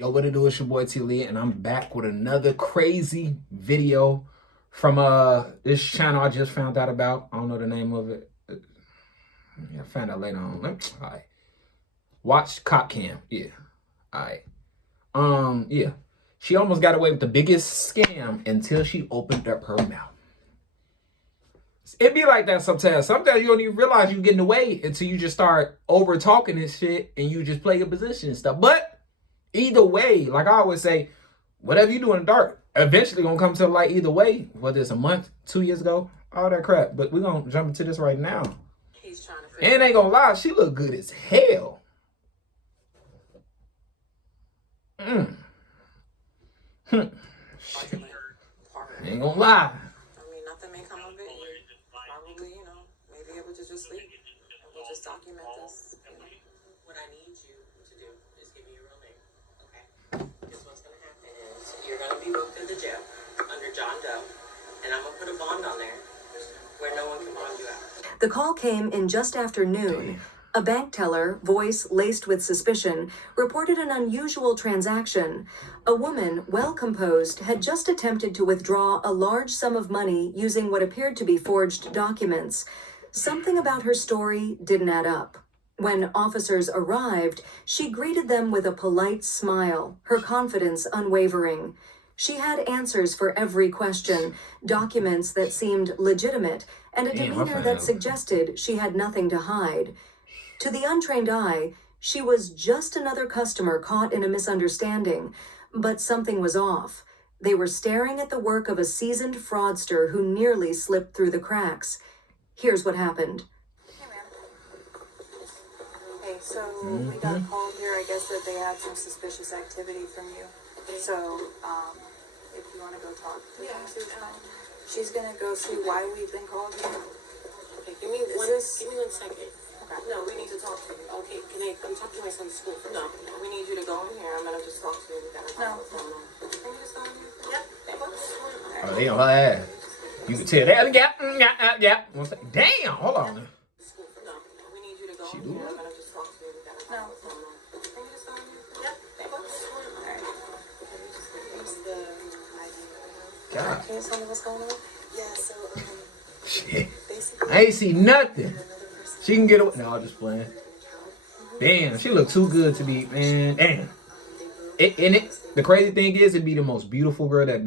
Yo, what it do? It's your boy T-Lee, and I'm back with another crazy video from this channel I just found out about. I don't know the name of it. Yeah, I found out later on. All right. Watch Cop Cam. Yeah. All right. Yeah. She almost got away with the biggest scam until she opened up her mouth. It be like that sometimes. Sometimes you don't even realize you're getting away until you just start over talking this shit and you just play your position and stuff. But either way, like I always say, whatever you do in the dark, eventually gonna come to the light either way, whether it's a month, 2 years ago, all that crap. But we're gonna jump into this right now. He's trying to and ain't gonna lie, she look good as hell. Ain't gonna lie. I mean, nothing may come of it. Probably, maybe able to just sleep and we'll just document this. What I need you to do is give me your real name, okay? Because what's going to happen is you're going to be booked to the jail under John Doe, and I'm going to put a bond on there where no one can bond you out. The call came in just after noon. A bank teller, voice laced with suspicion, reported an unusual transaction. A woman, well composed, had just attempted to withdraw a large sum of money using what appeared to be forged documents. Something about her story didn't add up. When officers arrived, she greeted them with a polite smile, her confidence unwavering. She had answers for every question, documents that seemed legitimate, and a demeanor that suggested she had nothing to hide. To the untrained eye, she was just another customer caught in a misunderstanding, but something was off. They were staring at the work of a seasoned fraudster who nearly slipped through the cracks. Here's what happened. Hey, ma'am. Hey, so we got called here. I guess that they had some suspicious activity from you. So, if you want to go talk to them, she's gonna go see why we've been called here. Okay, give me one second. Okay. No, we need to talk to you. Okay, can I come talk to my son's school first? No, we need you to go in here. I'm gonna just talk to you. We gotta talk what's going on. Can you just go in here? Yep. Thanks. Oh, they on her ass. You can tell that. Yeah. Damn, hold on. No, we need you to go in here. I'm gonna just talk to you. We gotta talk what's going on. Can you just go in here? Yep. Thanks. Alright. Here's the ID. God. Can you tell me what's going on? Yeah, so, Shit. basically, I ain't see nothing. She can get away. No, I'm just playing. Damn, she look too good to be, man. Damn. The crazy thing is, it'd be the most beautiful girl that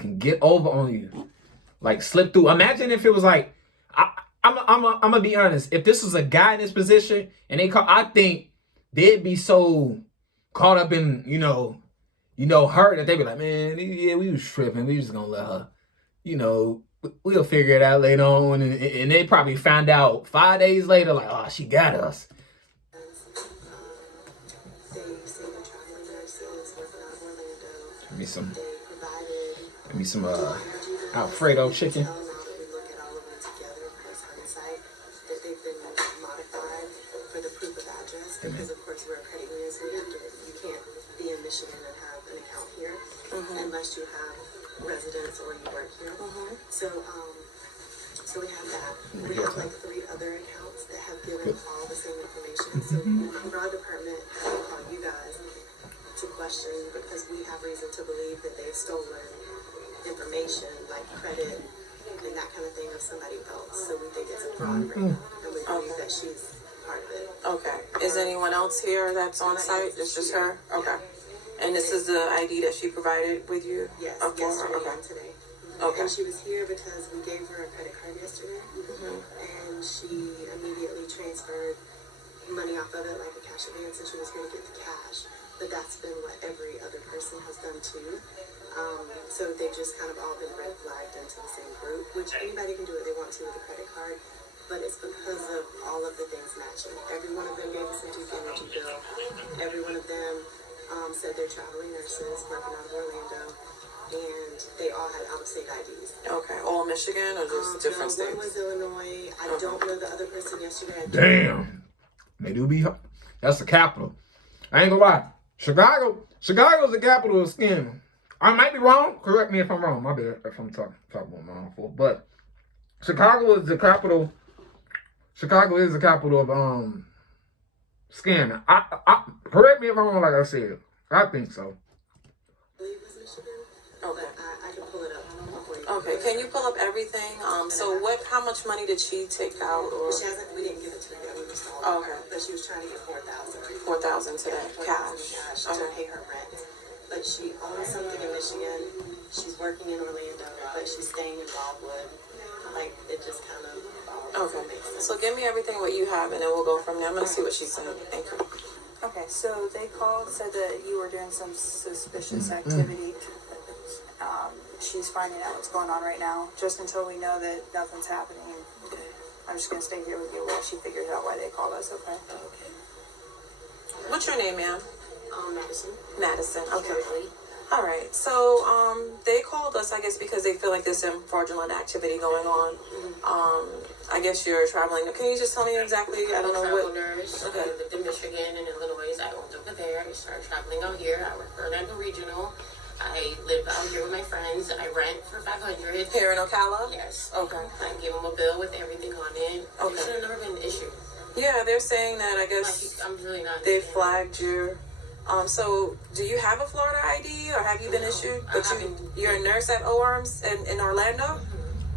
can get over on you, like slip through. Imagine if it was like, I'm gonna be honest. If this was a guy in this position and I think they'd be so caught up in her that they'd be like, man, yeah, we was tripping. We just gonna let her, we'll figure it out later on. And they probably found out 5 days later, like, oh, she got us. Give me some Alfredo chicken. Because of course we're a credit union, so you can't be in Michigan and have an account here unless you have residence or you work here. So we have that. We have like 3 other accounts that have given all the same information. So the fraud department has to call you guys to question because we have reason to believe that they've stolen information like credit and that kind of thing of somebody else. So we think it's a fraud ring, and we believe that she's part of it. Okay. Is anyone else here that's on site? It's just her? Okay. And this is the ID that she provided with you? Yes, okay. Yesterday and today. Okay. And she was here because we gave her a credit card yesterday, and she immediately transferred money off of it like a cash advance, and she was going to get the cash. But that's been what every other person has done too. So they've just kind of all been red flagged into the same group, which anybody can do what they want to with a credit card. But it's because of all of the things matching. Every one of them gave us a Duke Energy bill. Every one of them said they're traveling nurses working out of Orlando. And they all had out-of-state IDs. Okay, all Michigan or just different states? One was Illinois. I don't know the other person yesterday. Damn. They do be. That's the capital. I ain't gonna lie. Chicago's the capital of scamming. I might be wrong. Correct me if I'm wrong. My bad if I'm talking about my own fault. But Chicago is the capital. Chicago is the capital of scamming. Correct me if I'm wrong. Like I said, I think so. believe it was Michigan. Okay. But I can pull it up for you. Okay. Can you pull up everything? So how much money did she take out, or? She hasn't. We didn't give it to her yet. We just all Okay. But she was trying to get 4,000. 4,000 today, 4,000 cash. cash Okay. to pay her rent. But she owns something in Michigan. She's working in Orlando, but she's staying in Wildwood. Like, it just kind of Okay. So give me everything what you have, and then we'll go from there. I'm gonna see what she's saying. Thank you. Okay. So they called, said that you were doing some suspicious activity. She's finding out what's going on right now. Just until we know that nothing's happening, I'm just gonna stay here with you while she figures out why they called us. Okay. What's your name, ma'am? Madison. Madison. Okay. All right. So, they called us, I guess, because they feel like there's some fraudulent activity going on. I guess you're traveling. Can you just tell me exactly? I don't know what. Nurse. Okay. I lived in Michigan and Illinois. I went over there. I started traveling out here. I work for Orlando Regional. I live out here with my friends. I rent for $500. Here in Ocala? Yes. Okay. I give them a bill with everything on it. Okay. It should have never been an issue. Yeah, they're saying that, I guess, Like, I'm really not. they flagged you. So do you have a Florida ID, or have you been issued? I But haven't. you're a nurse at ORMs in Orlando?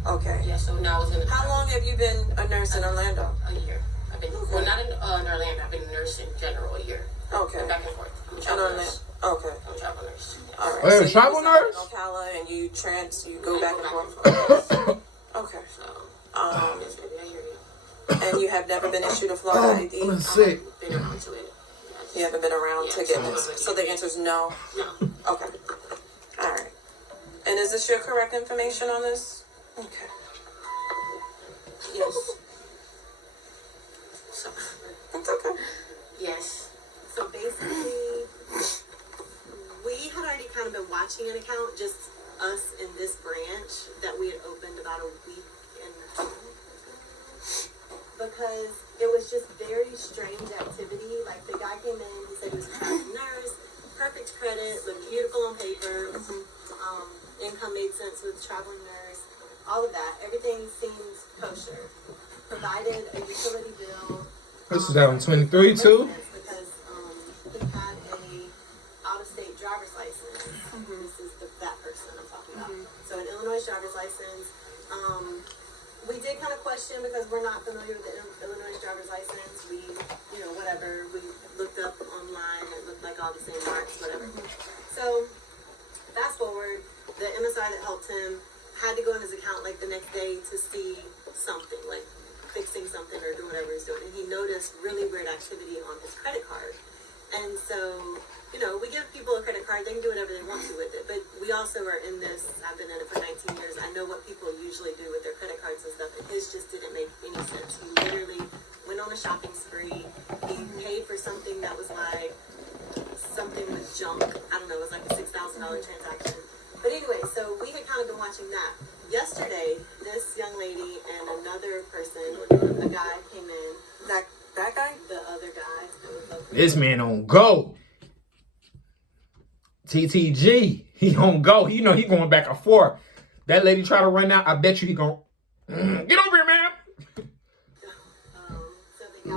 Okay. Yeah, so now it's gonna. How long have you been a nurse in Orlando? A year. I've been, well, not in Orlando. I've been a nurse in general a year. Okay. Back and forth. I'm a In travel Orlando. nurse. Okay. I'm a travel nurse. All right. Oh, you're a you travel reside nurse? in Ocala, and you go I back go and forth. forth. Okay. So, Um, yes, baby, I hear you. and you have never been issued a Florida ID? Let's see. Been around to it. You haven't been around to get this. So the answer is no. No. Okay. All right. And is this your correct information on this? Okay. Yes. So, It's okay. yes. So basically, we had already kind of been watching an account, just us in this branch that we had opened about a week and a half ago. Because it was just very strange activity. Like, the guy came in, he said he was a traveling nurse, perfect credit, looked beautiful on paper, income made sense with traveling nurse, all of that. Everything seems kosher. Provided a utility bill. This is out on 23 too. Because he had a out-of-state driver's license. This is that person I'm talking about. So an Illinois driver's license. We did kind of question because we're not familiar with the Illinois driver's license. We, whatever. We looked up online. It looked like all the same marks, whatever. So fast forward, the MSI that helped him had to go in his account like the next day to see something, like fixing something or doing whatever he's doing. And he noticed really weird activity on his credit card. And so, we give people a credit card, they can do whatever they want to with it. But we also are in this, I've been in it for 19 years. I know what people usually do with their credit cards and stuff. And his just didn't make any sense. He literally went on a shopping spree. He paid for something that was like something with junk. I don't know, it was like a $6,000 transaction. But anyway, so we had kind of been watching that. Yesterday, this young lady and another person, a guy came in. That guy? The other guy. This man on go. TTG. He on go. He going back and forth. That lady try to run out. I bet you he gon' get over here, man. So the guy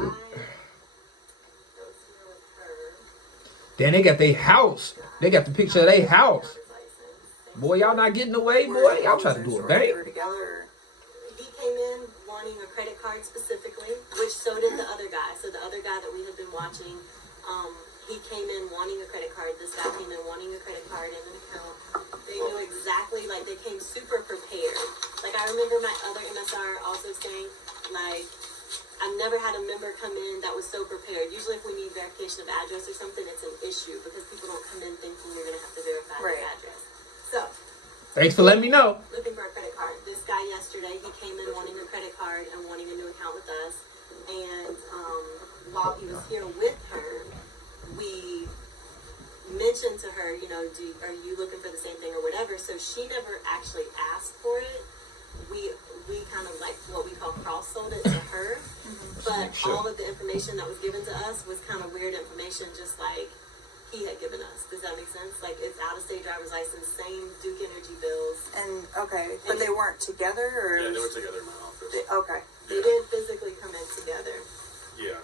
goes here with her. Then they got their house. They got the picture of their house. Boy, y'all not getting away, boy. Y'all try to do a thing. Together. He came in wanting a credit card specifically, which so did the other guy. So the other guy that we had been watching, he came in wanting a credit card. This guy came in wanting a credit card and an account. They knew exactly, like, they came super prepared. Like, I remember my other MSR also saying, like, I've never had a member come in that was so prepared. Usually if we need verification of address or something, it's an issue because people don't come in thinking you're going to have to verify their address. So, Thanks for letting me know. looking for a credit card. This guy yesterday, he came in wanting a credit card and wanting a new account with us. And while he was here with her, we mentioned to her, are you looking for the same thing or whatever? So she never actually asked for it. We kind of like what we call cross-sold it to her. But all of the information that was given to us was kind of weird information, just like he had given us. Does that make sense? Like, it's out-of-state driver's license, same Duke Energy bills. And, okay. But they weren't together, or? Yeah, they were together in my office. Okay. They did physically come in together. Yeah.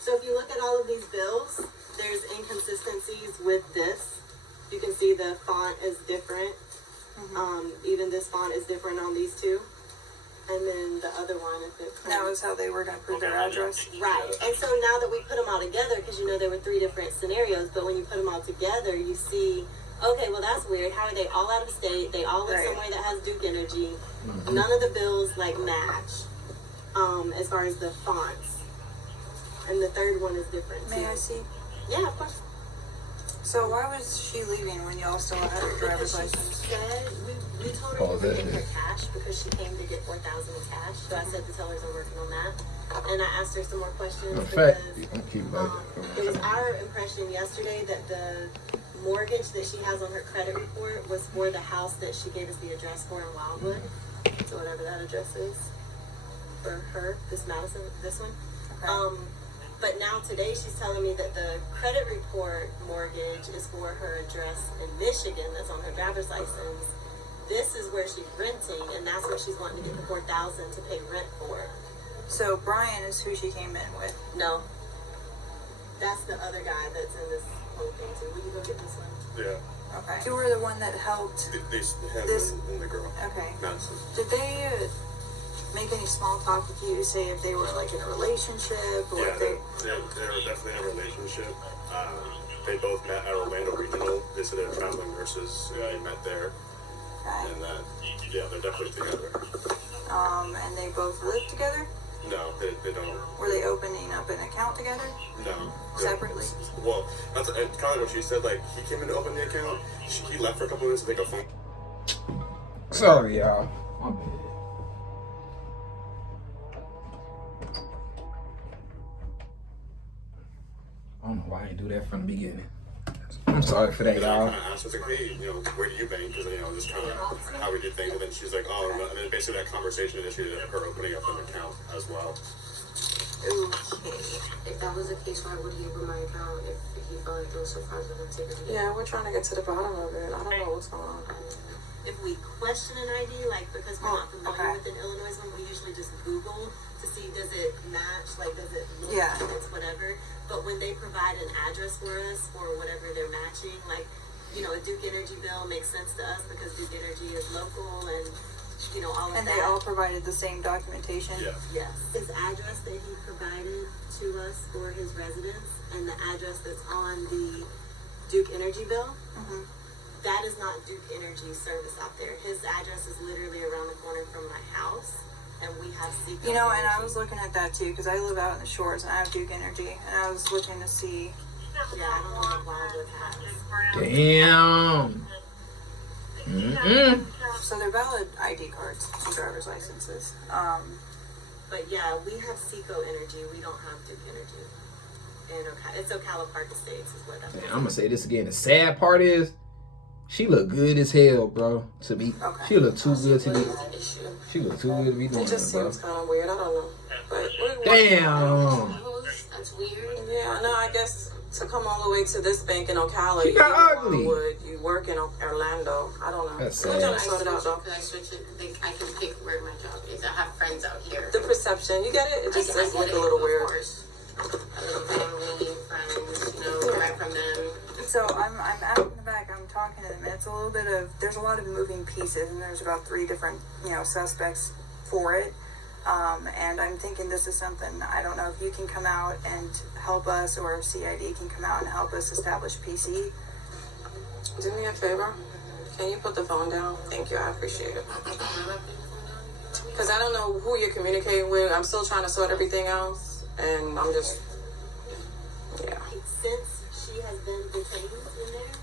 So if you look at all of these bills, there's inconsistency with this. You can see the font is different. Even this font is different on these two. And then the other one, if it comes. That was how they were going to prove their address. Right. And so now that we put them all together, because you know there were 3 different scenarios, but when you put them all together, you see, okay, well that's weird. How are they all out of state? They all live somewhere that has Duke Energy. None of the bills like match, as far as the fonts. And the third one is different too. May I see? Yeah, of course. So why was she leaving when y'all still had her driver's Because license? she said, we told her to bring her cash because she came to get $4,000 in cash. So I said the tellers are working on that. And I asked her some more questions because it was our impression yesterday that the mortgage that she has on her credit report was for the house that she gave us the address for in Wildwood. So whatever that address is for her, this Madison, this one. Okay. But now today she's telling me that the credit report mortgage is for her address in Michigan that's on her driver's license. This is where she's renting, and that's what she's wanting to get the $4,000 to pay rent for. So Brian is who she came in with. No, that's the other guy that's in this whole thing too. Will you go get this one? Yeah. Okay. You were the one that helped. They have This- and the girl. Okay. Madison. Did they make any small talk with you to say if they were like in a relationship or Yeah, if they? they were definitely in a relationship. They both met at Orlando Regional. They said they're traveling nurses. They met there, Okay. and yeah, they're definitely together. And they both live together. No, they don't. Were they opening up an account together? No. Separately? Well, that's kind of like what she said. Like, he came in to open the account. He left for a couple minutes to take a phone. Sorry, y'all. My bad. I don't know why I didn't do that from the beginning. I'm sorry for that, And I y'all. kind of asked her, I was like, hey, where do you bank? Because, just kind of how we do things. And then she's like, oh, and then basically that conversation initiated her opening up an account as well. Okay. If that was the case, why would he open my account if he felt like there was some fraudulent activity? Yeah, we're trying to get to the bottom of it. I don't know what's going on. If we question an ID, like because we're not familiar okay. with an Illinois one, we usually just Google to see does it match, like does it look Yeah. like it's whatever. But when they provide an address for us for whatever they're matching, like a Duke Energy bill makes sense to us because Duke Energy is local and all of And that. they all provided the same documentation. Yeah. Yes. His address that he provided to us for his residence and the address that's on the Duke Energy bill, that is not Duke Energy service out there. His address is literally around the corner from my house, and we have Seco And I Energy. was looking at that too because I live out in the shores and I have Duke Energy and I was looking to see. Yeah, I don't know what Wildwood has. Damn. So they're valid ID cards and driver's licenses. But yeah, we have Seco Energy. We don't have Duke Energy. And it's Ocala Park Estates is what that's. I'm gonna say this again. The sad part is, she look good as hell, bro. To be, Okay. she look too good to be. Issue. She look too good to be doing It just that, bro. seems kind of weird. I don't know. But Damn. That's weird. Yeah, no, I guess to come all the way to this bank in Ocala, She you got live in ugly. Wildwood, you work in Orlando. I don't know. That's We're sad. trying to sort it out though. Could I switch it? I can pick where my job is. I have friends out here. The perception, you get it? It just I does get look it, a little of weird. course. I live family, friends, right from them. So I'm out in the back. I'm talking to them. It's a little bit of there's a lot of moving pieces, and there's about 3 different suspects for it. And I'm thinking this is something I don't know if you can come out and help us, or if CID can come out and help us establish PC. Do me a favor. Can you put the phone down? Thank you. I appreciate it. Because I don't know who you're communicating with. I'm still trying to sort everything else, and I'm just, yeah. Since she has been detained in there,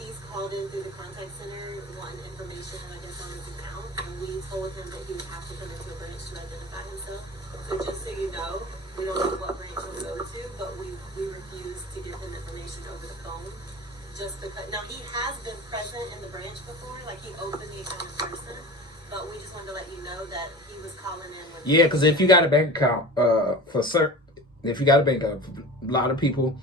he's called in through the contact center wanting information, I guess, on his account, and we told him that he would have to come into a branch to identify himself. So just so you know, we don't know what branch he'll go to, but we refuse to give him information over the phone. Just because, now he has been present in the branch before, like he opened the account in person, but we just wanted to let you know that he was calling in with. Yeah, because if you got a bank account, if you got a bank account, a lot of people,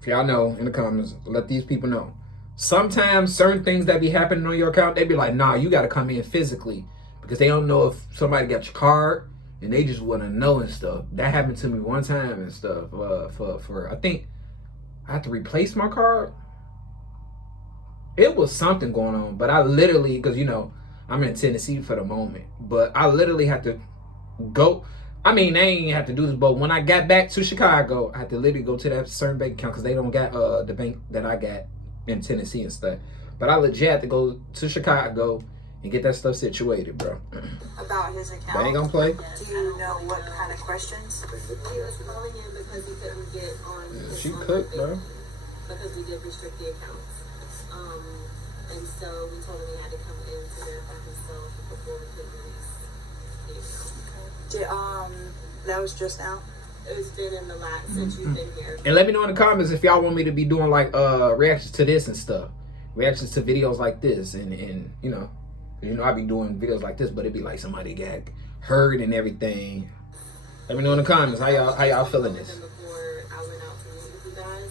if y'all know in the comments, let these people know. Sometimes certain things that be happening on your account, they be like, nah, you got to come in physically because they don't know if somebody got your card and they just want to know and stuff. That happened to me one time and stuff. For I I had to replace my card. It was something going on, but I literally, because you know, I'm in Tennessee for the moment, but I literally had to go. I mean, they ain't have to do this, but when I got back to Chicago, I had to literally go to that certain bank account because they don't got the bank that I got in Tennessee and stuff. But I legit had to go to Chicago and get that stuff situated, bro. About his account. They ain't gonna play. Do you know what kind of questions? He was calling in because he couldn't get on his She online cooked, bro. banking because we did restrict the accounts. And so we told him he had to come in to verify himself before we could release the account. That was just now. It's been in the last since you've been here. And let me know in the comments if y'all want me to be doing like reactions to this and stuff, reactions to videos like this, and you know I be doing videos like this, but it'd be like somebody got hurt and everything. Let me know in the comments how y'all feeling this. Before I went out to meet with you guys,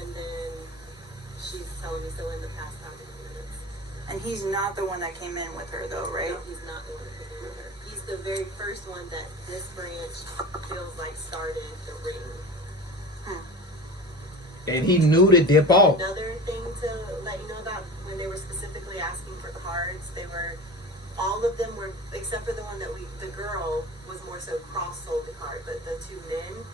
and then she's telling me so in the past 5 minutes. And he's not the one that came in with her, though, right? No, he's not the one that came in with her. He's the very first one that this branch feels like started the ring. And he knew to dip off. Another thing to let you know about when they were specifically asking for cards, all of them were, except for the one that the girl was more so cross-sold the card, but the two men,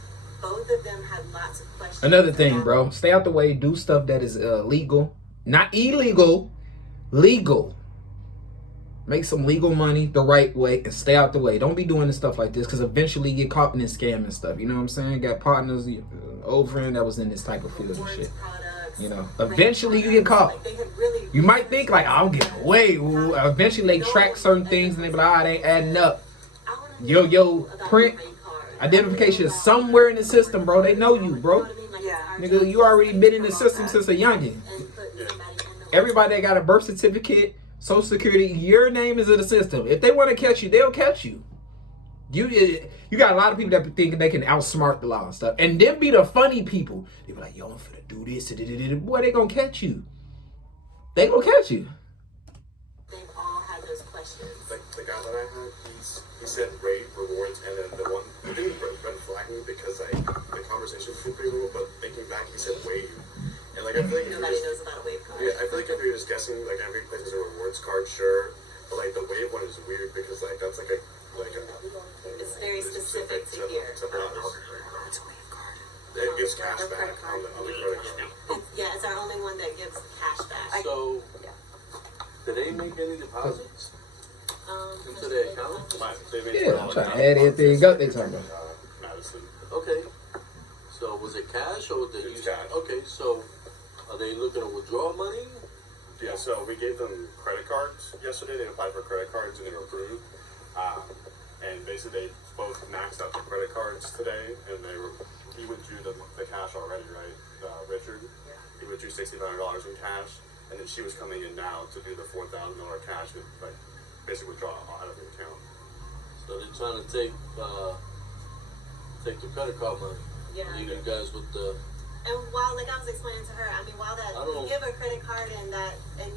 both of them had lots of questions. Another thing, bro, stay out the way. Do stuff that is legal, not illegal, legal. Make some legal money the right way and stay out the way. Don't be doing this stuff like this because eventually you get caught in this scam and stuff. You know what I'm saying? Got partners, old friend that was in this type of field and shit. You know, eventually you get caught. You might think like, I'll get away. Eventually they track certain things and they be like, it ain't adding up. Yo, print identification is somewhere in the system, bro. They know you, bro. Yeah. Nigga, you already been in the system since a youngin. Everybody that got a birth certificate, Social Security, your name is in the system. If they want to catch you, they'll catch you. You got a lot of people that think they can outsmart the law and stuff. And then be the funny people. They be like, yo, I'm finna do this. Boy, they gonna catch you. They gonna catch you. They've all had those questions. Like the guy that I had, he said rate rewards, and then the one he didn't red flag me because like the conversation seemed pretty little, but thinking back, he said wave. And like I feel like Nobody knows about a wave card. Yeah, I feel like if you're just guessing, like every place has a rewards card, sure, but like the wave one is weird because like that's like a it's very specific to here. It's a wave card. It gives cash back on the credit card. Yeah, it's our only one that gives cash back. So, did they make any deposits into their account? Yeah, I'm trying to add everything up they talking about. Madison. Okay. So, was it cash or did you? Cash. Okay, so are they looking to withdraw money? Yeah, so we gave them credit cards yesterday. They applied for credit cards and they were approved. And basically, they both maxed out the credit cards today, and he withdrew the cash already, right? Richard? Yeah. He withdrew $6,900 in cash, and then she was coming in now to do the $4,000 cash, and like basically withdraw out of the account. So they're trying to take the credit card money. Yeah. Leave you guys with the. And while, like I was explaining to her, I mean, while that you give a credit card and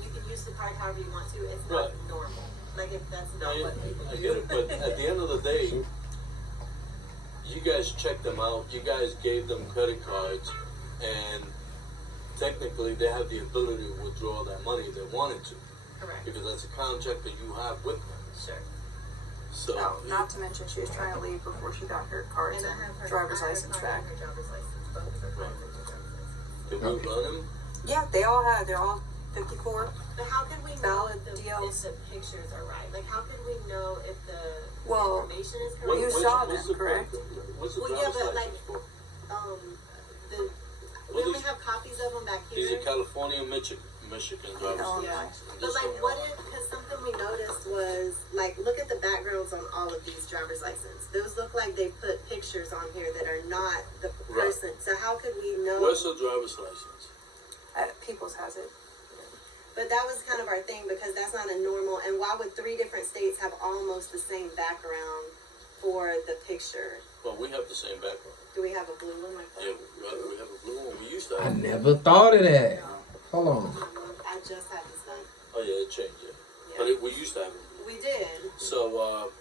you can use the card however you want to, it's not normal. Like if that's not what people do. I get it, but at the end of the day, you guys checked them out. You guys gave them credit cards, and technically they have the ability to withdraw that money if they wanted to. Correct. Because that's a contract that you have with them. Sure. So. No, not to mention she was trying to leave before she got her cards And I and have her driver's license back. Her driver's license. Both of her cards and her driver's license. Did we run them? Yeah, they're all 54. But how can we know Valid if deals. the pictures are right? Like, how can we know if the Well, information is What- correct? You what's- saw what's them, the- correct? What's the Well, yeah, driver's but, like, license for? We only have copies of them back These here. are California, Michigan driver's Illinois. license. But like, what if? Because something we noticed was like, look at the backgrounds on all of these driver's license. Those look like they put pictures on here that are not the Right. person. So how could we know? Where's the driver's license? People's has it. But that was kind of our thing because that's not a normal. And why would 3 different states have almost the same background for the picture? Well, we have the same background. Do we have a blue one like that? Yeah, we have a blue one. We used to I have. never thought of that. Hold on. I just had this done. Oh yeah, it changed it. Yeah. But we used to have it. We did. So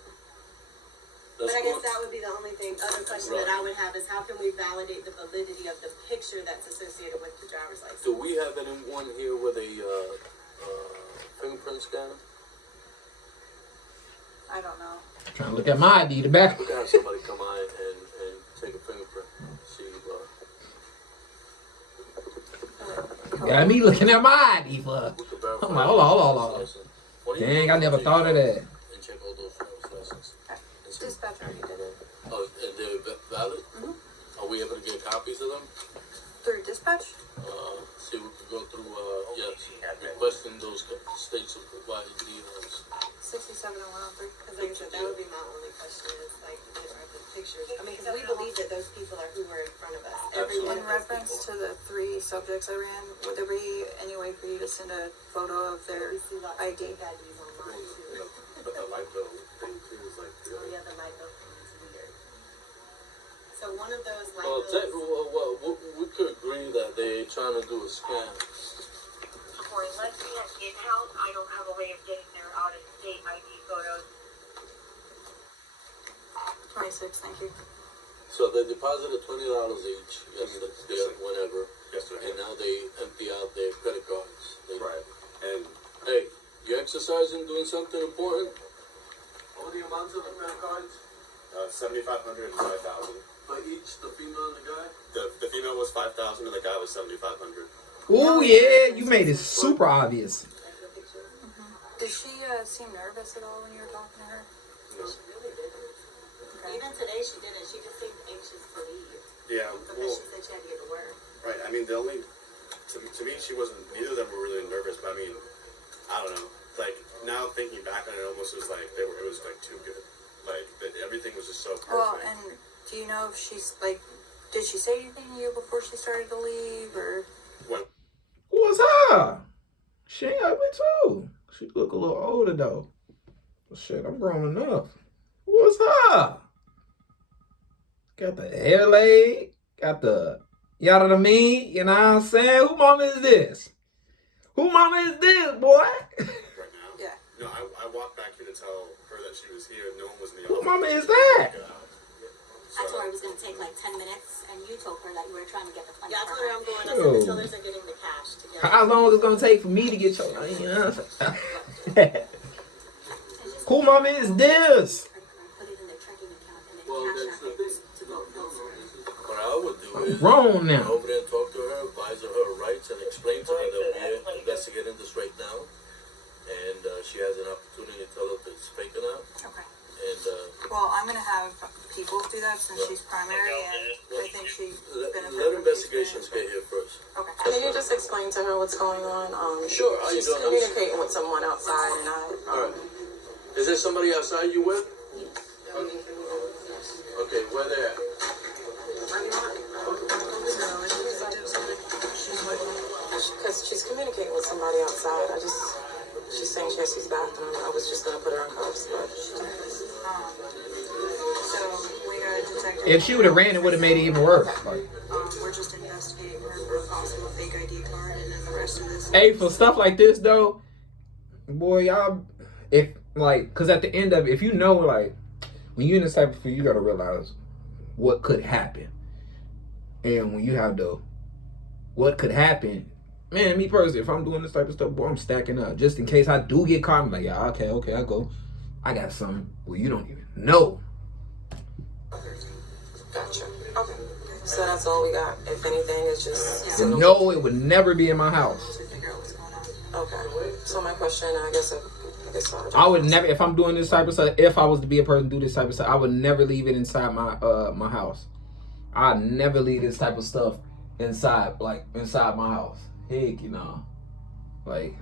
But I guess that would be the only thing, other question that I would have is how can we validate the validity of the picture that's associated with the driver's license? Do we have anyone here with a fingerprint scanner? I don't know. Trying to look at my ID, the back. We can have somebody come on and take a fingerprint. See Got me looking at my ID for. I'm like, hold on. Dang, I never thought of that. and check all those driver's licenses. And see- Dispatch already did it. Oh, and they're valid? Are we able to get copies of them? Through dispatch? See, we could go through, yes, requesting those states of provided details. 67 and 103. Because like I said, that would be my only question is like, are the pictures, I mean, because we believe that those people are who were in front of us. Every one In of those reference people. to the 3 subjects I ran, would there be any way for you to send a photo of their We see lots ID? of IDs online too. But the light bill thing too is like, Oh yeah, the light bill thing is weird. So one of those light Well, bills. we could agree that they're trying to do a scam. For lesbian in-house, I don't have a way of getting their out-of-state ID photos. 26, thank you. So they deposited $20 each yesterday, whenever, yesterday. and now they empty out their credit cards. Right. And Hey, you exercising, doing something important? What are the amounts of the credit cards? 7,500 and 5,000. For each, the female and the guy? The female was 5,000 and the guy was 7,500. Oh yeah, you made it super obvious. Did she seem nervous at all when you were talking to her? No. Even today she didn't. She just seemed anxious to leave. Yeah. Because Well, she said she had to get to work. right. I mean, the only to me she wasn't. Neither of them were really nervous. But I mean, I don't know. Like now thinking back on it, almost was like they were. It was like too good. Like everything was just so perfect. Well, and do you know if she's like, did she say anything to you before she started to leave, or? When What's her? She ain't ugly too. She look a little older though. But shit, I'm grown enough. What's her? Got the hair laid. Got the yada to me. You know what I'm saying? Who mama is this? Who mama is this, boy? right now. Yeah. No, I walked back here to tell her that she was here. No one was in the Who office. mama is that? I told her it was going to take like 10 minutes, and you told her that you were trying to get the funds. Yeah, I for told her her. I'm going. I said the tellers are getting the cash together. How long is it gonna take for me to get your? You know what I'm saying? Who mama is this? Put it in their checking account and then Well, cash that's out the it thing. to go bills. What I would do I'm is grown now. go over there and talk to her, advise her rights, and explain to her that we're investigating this right now, and she has an opportunity to tell if it's fake or not. Okay. And Well, I'm gonna have people do that since she's primary, and I think she let benefits. investigations get here first. Okay. Can you just explain to her what's going on? Sure, how you She's doing? communicating with someone outside, and All right. Is there somebody outside you with? Okay, where they at? because she's communicating with somebody outside. She's saying she has to use the bathroom. I was just gonna put her in cuffs, but So we got a detective. If she would have ran, it would have made it even worse. Like, We're just investigating her for a possible fake ID card, and then the rest of this. hey, for stuff like this though, boy, y'all, if like, cause at the end of it, if you know, like, when you're in this type of field, you gotta realize what could happen, and when you have the what could happen, man, me personally, if I'm doing this type of stuff, boy, I'm stacking up just in case I do get caught. I'm like, yeah, okay, I go. I got something where you don't even know. gotcha. Okay. So that's all we got. If anything, it's just And no, it would never be in my house. To figure out what's going on. okay. So my question, I guess I would never, if I'm doing this type of stuff, if I was to be a person to do this type of stuff, I would never leave it inside my my house. I'd never leave this type of stuff inside my house. Heck, you know, like.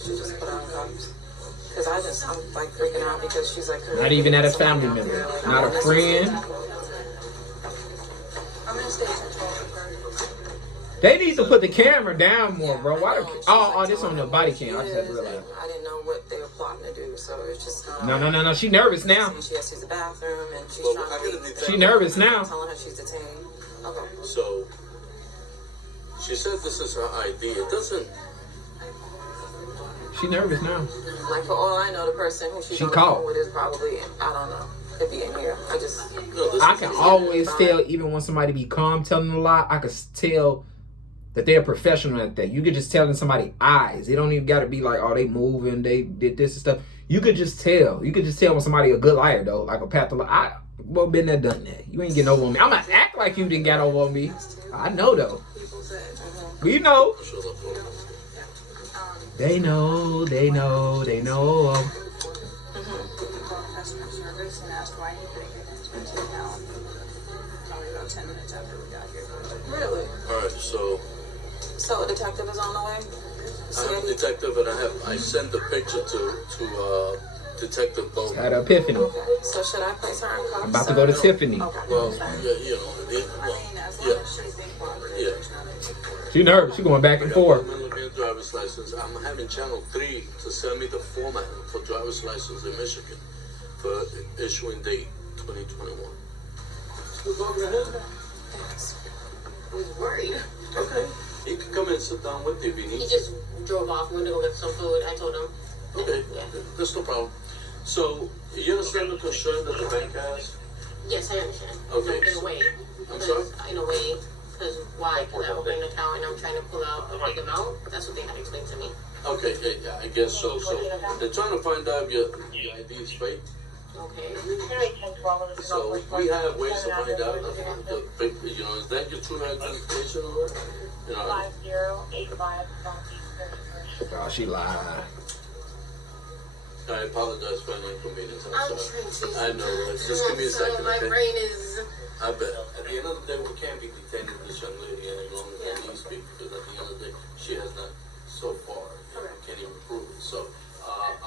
She just put her in cuffs. Because I'm like freaking out because she's like. Not even at a family member, not a friend. I'm gonna stay till 12:30. They need to put the camera down more, bro. Why? Oh, this on the body cam. I just had to realize. I didn't know what they were plotting to do, so it's just. No. She nervous now. She has to use the bathroom, and she's Well, trying I to. gotta detect- She nervous now. Telling her she's detained. Okay. So she said this is her ID. It doesn't. She nervous now. Like for all I know, the person who she's She on the caught. phone with is probably I don't know. could be in here. I can always tell, even when somebody be calm telling a lie, I can tell that they're professional at that. You could just tell in somebody's eyes. It don't even got to be like, oh, they moving, they did this and stuff. You could just tell. You could just tell when somebody a good liar, though, like a pathologist. Well, been there, done that. You ain't getting over on me. I'm going to act like you didn't get over on me. I know, though. We know. They know, they know, they know. Customer service and asked why he couldn't get into his account. Probably about 10 minutes after we got here. Really? Alright, so So a detective is on the way? I'm a detective, and I sent the picture to Detective Bowman. Had an epiphany. So should I place her in cuffs? I'm about to go to Tiffany. Okay. Well, yeah, As long as she's being cooperative. She nervous. She going back and forth. I'm looking at driver's license. I'm having Channel 3 to send me the format for driver's license in Michigan for issuing date 2021. Thanks. I was worried. Okay. He can come and sit down with you if he He needs. just drove off, went to go get some food. I told him. Okay, Yeah. that's no problem. So, you understand the concern that the bank has? Yes, I understand. Okay. In a way. I'm sorry? In a way. Because why? Because I opened an account and I'm trying to pull out a big amount. That's what they had explained to me. Okay, yeah, I guess so. So, they're trying to find out if your ID is fake. Okay. So, we have ways to find out. You know, is that your true identification or what? You know, 5085 Oh, she lied. I apologize for any inconvenience. I'm sorry. trying to. I know. Just give me a second, My okay? brain is. I bet. At the end of the day, we can't be detaining this young lady any longer than we speak, because at the end of the day, she has not so far. You know, can't even prove it. So,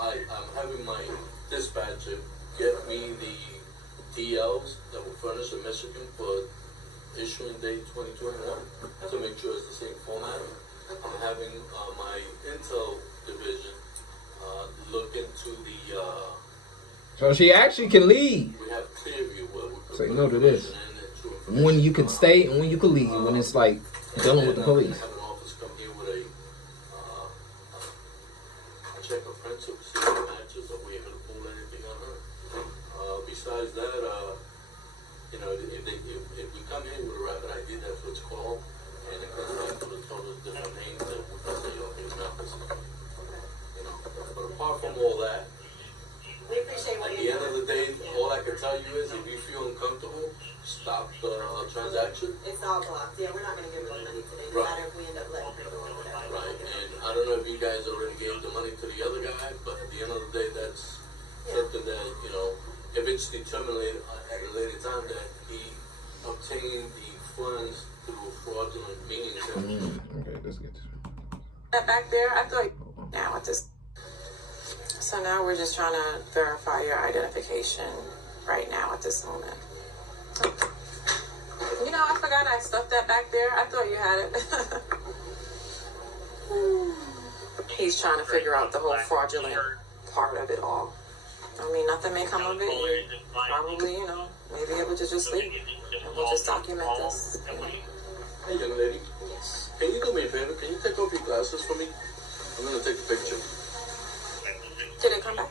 I'm having my dispatcher get me the DLs that were furnished in Michigan for issuing date 2021 to make sure it's the same format. I'm having my Intel division look into the. So she actually can leave. We have Clearview where we could Say put no to this. information in and true information. When you can stay and when you can leave. When it's like dealing with the police. I have an office come here with a check of principal, see if it matches, are we able to pull anything on her? Besides that, you know, if we come in with a rapid ID, that's what it's called, and it comes back to a totally different name, then we can say, okay, now this is, you know. But apart from all that, We appreciate what at you the end of the day, all I can tell you is if you feel uncomfortable, stop the transaction. It's all blocked. Yeah, we're not going to give her the money today, no Right. matter if we end up letting her go or whatever. Right, and I don't know if you guys already gave the money to the other guy, but at the end of the day, that's something that, you know, if it's determined at a later time that he obtained the funds through fraudulent means. Okay, let's get this. That back there, I thought. Now with this. So now we're just trying to verify your identification right now at this moment. You know, I forgot I stuffed that back there. I thought you had it. He's trying to figure out the whole fraudulent part of it all. I mean, nothing may come of it. Probably, you know, maybe able to just leave. And we'll just document this. Hey, young lady, can you do me a favor? Can you take off your glasses for me? I'm gonna take a picture. Did it come back?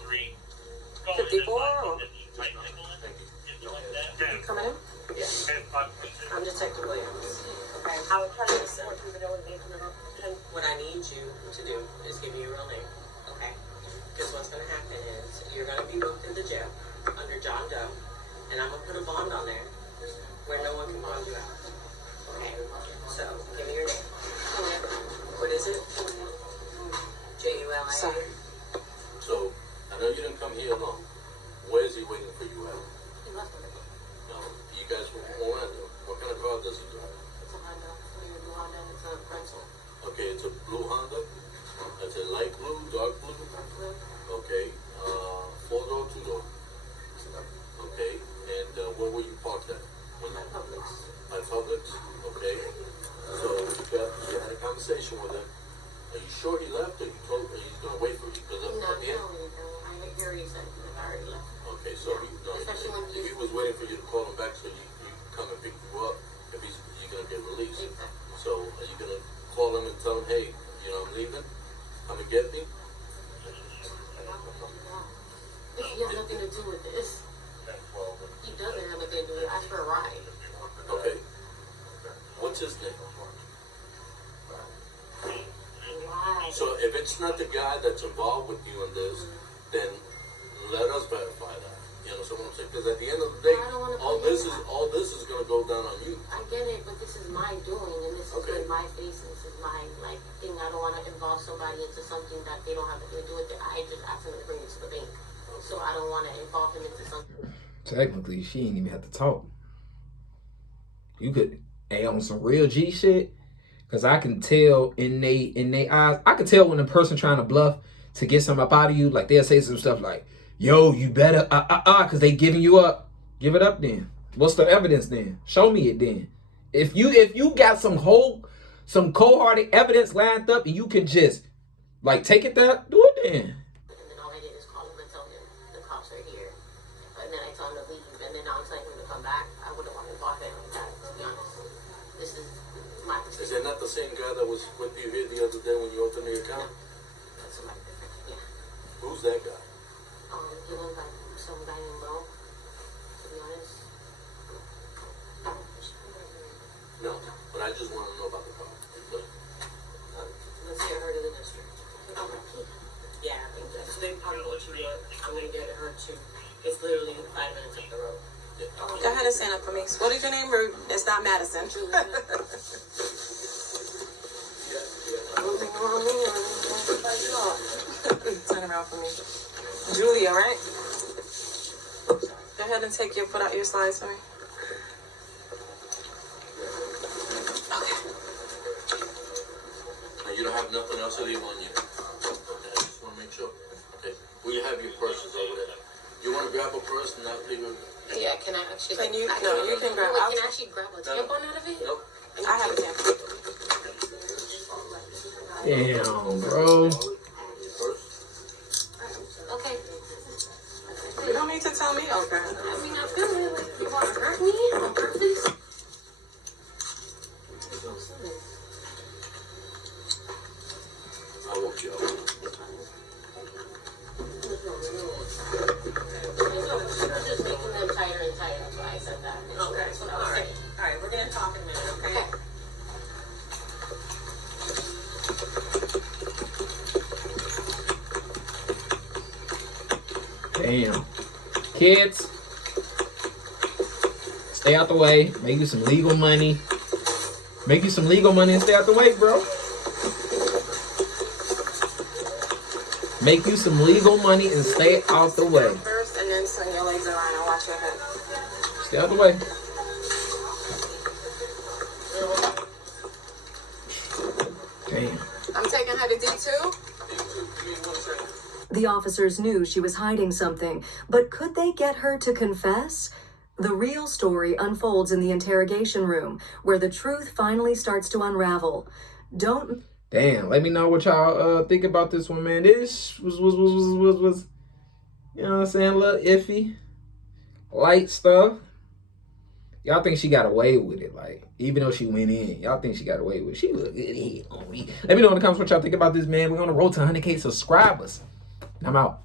54 or? Thank you. Coming in? I'm Detective Williams. Okay. I was trying to support you, but it was What I need you to do is give me your real name. Okay? Because what's going to happen is you're going to be booked into jail under John Doe, and I'm going to put a bond on there where no one can bond you out. Okay? So, give me your name. What is it? J-U-L-I-A. Sorry. So, I know you didn't come here alone. Where is he waiting for you at? He left with it. No, you guys were from Orlando. What kind of car does he drive? It's a Honda. It's a blue Honda, and it's a rental. Okay, it's a blue Honda. It's a light blue, dark blue. Okay, 4-door, 2-door. Okay, and where were you parked at? When At Publix. At Publix? Okay. So you had a conversation with him. Are you sure he left, or you told him he's gonna wait for you? Because No, at the end. I hear you said that I already left. Okay, so Especially when if he was waiting for you to call him back so you come and pick you up, if you're gonna get released. Exactly. So are you gonna call him and tell him, hey, you know, I'm leaving, come and get me? You have nothing to do with this. doesn't have anything to do with it. Ask for a ride. Okay. What's his name? Why? So if it's not the guy that's involved with you in this, then let us verify that. You know what I'm saying? Because at the end of the day, I don't wanna all put this him- is gonna go down on you. I get it, but this is my doing, and this is Okay. with my face, and this is my thing. I don't want to involve somebody into something that they don't have anything to do with it. I just asked him to bring it to the bank, so I don't want to involve him into something. Technically, she ain't even have to talk. You could, hey, on some real G shit, because I can tell in they eyes, I can tell when a person trying to bluff to get something up out of you, like they'll say some stuff like, yo, you better, because they giving you up. Give it up then. What's the evidence then? Show me it then. If you got some cold-hearted evidence lined up and you can just, like, take it there, do it then. And then all I did is call him and tell him the cops are here. And then I told him to leave, and then now I'm telling him to come back. I wouldn't want to involve him in that, to be honest. This is my Is decision. it not the same guy that was with you here the other day when you opened the account? That's somebody different, yeah. Who's that guy? He went by some guy named Mo, to be honest. No, but I just want to know about the car. Let's get her to the district. Yeah, I think that's, they probably want you to, I'm gonna get her to, it's literally 5 minutes up the road. Go ahead and stand up for me. What is your name? It's not Madison. Turn around for me. Julia, right? Go ahead and put out your slides for me. Okay. And you don't have nothing else to leave on you. Okay, I just want to make sure. Okay, will you have your purses over there? You want to grab a purse and not leave it? Yeah, can I actually? Can you? No, you can grab. Wait, can I actually grab a tampon out of it? Nope. I have a tampon. Damn, bro. Okay. You don't need to tell me. Okay. I mean, I feel like you want to hurt me on purpose. I woke you up. Just making them tighter and tighter. That's why I said that. Okay. That's what I was saying. All right. We're gonna talk in a minute. Okay. Damn. Kids, stay out the way. Make you some legal money. Make you some legal money and stay out the way, bro. Make you some legal money and stay out the way. First, and then swing your legs around and watch your head. Stay out the way. Damn. I'm taking her to D2. The officers knew she was hiding something, but could they get her to confess? The real story unfolds in the interrogation room, where the truth finally starts to unravel. Don't Damn. Let me know what y'all think about this one, man. This was you know what I'm saying, a little iffy. Light stuff. Y'all think she got away with it, like, even though she went in. Y'all think she got away with it. She looked good here on me. Let me know in the comments what y'all think about this, man. We're on the road to 100K subscribers. I'm out.